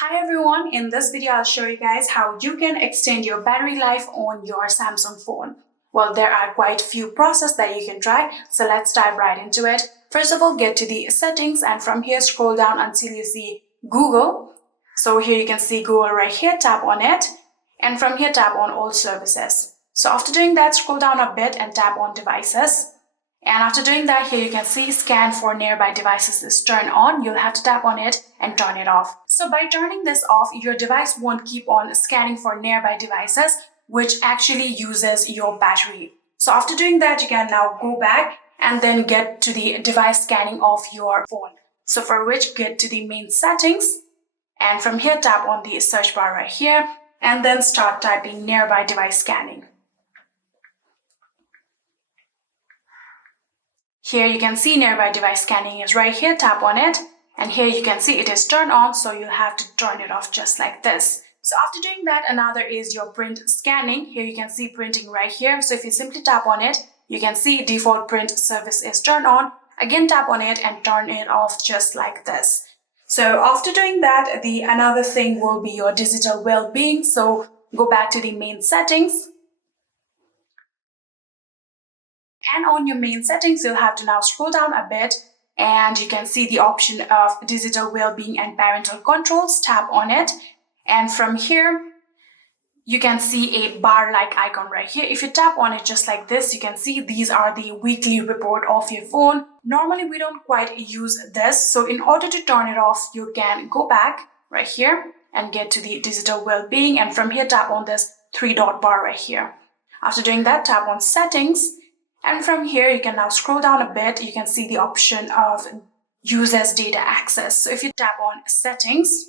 Hi everyone, in this video I'll show you guys how you can extend your battery life on your Samsung phone. Well, there are quite a few processes that you can try, so let's dive right into it. First of all, get to the settings and from here scroll down until you see Google. So here you can see Google right here, tap on it and from here tap on all services. So after doing that, scroll down a bit and tap on devices. And after doing that, here you can see scan for nearby devices is turned on. You'll have to tap on it and turn it off. So by turning this off, your device won't keep on scanning for nearby devices, which actually uses your battery. So after doing that, you can now go back and then get to the device scanning of your phone. So for which, get to the main settings and from here tap on the search bar right here and then start typing nearby device scanning. Here you can see nearby device scanning is right here, tap on it, and here you can see it is turned on, so you'll have to turn it off just like this. So after doing that, another is your print scanning. Here you can see printing right here. So if you simply tap on it, you can see default print service is turned on. Again, tap on it and turn it off just like this. So after doing that, another thing will be your digital well-being. So go back to the main settings. And on your main settings, you'll have to now scroll down a bit and you can see the option of digital well-being and parental controls. Tap on it. And from here, you can see a bar-like icon right here. If you tap on it just like this, you can see these are the weekly report of your phone. Normally, we don't quite use this. So in order to turn it off, you can go back right here and get to the digital well-being. And from here, tap on this three-dot bar right here. After doing that, tap on settings. And from here, you can now scroll down a bit. You can see the option of use as data access. So if you tap on settings,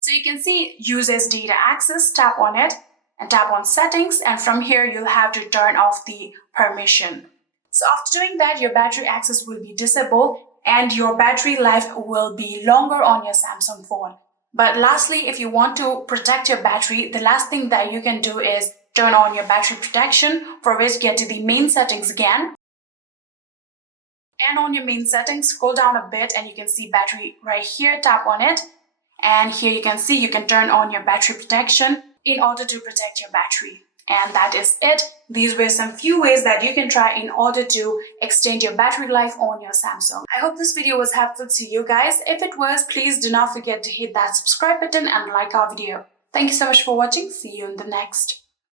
so you can see use as data access, tap on it and tap on settings. And from here, you'll have to turn off the permission. So after doing that, your battery access will be disabled and your battery life will be longer on your Samsung phone. But lastly, if you want to protect your battery, the last thing that you can do is turn on your battery protection, for which get to the main settings again. And on your main settings, scroll down a bit and you can see battery right here, tap on it. And here you can see you can turn on your battery protection in order to protect your battery. And that is it. These were some few ways that you can try in order to extend your battery life on your Samsung. I hope this video was helpful to you guys. If it was, please do not forget to hit that subscribe button and like our video. Thank you so much for watching. See you in the next.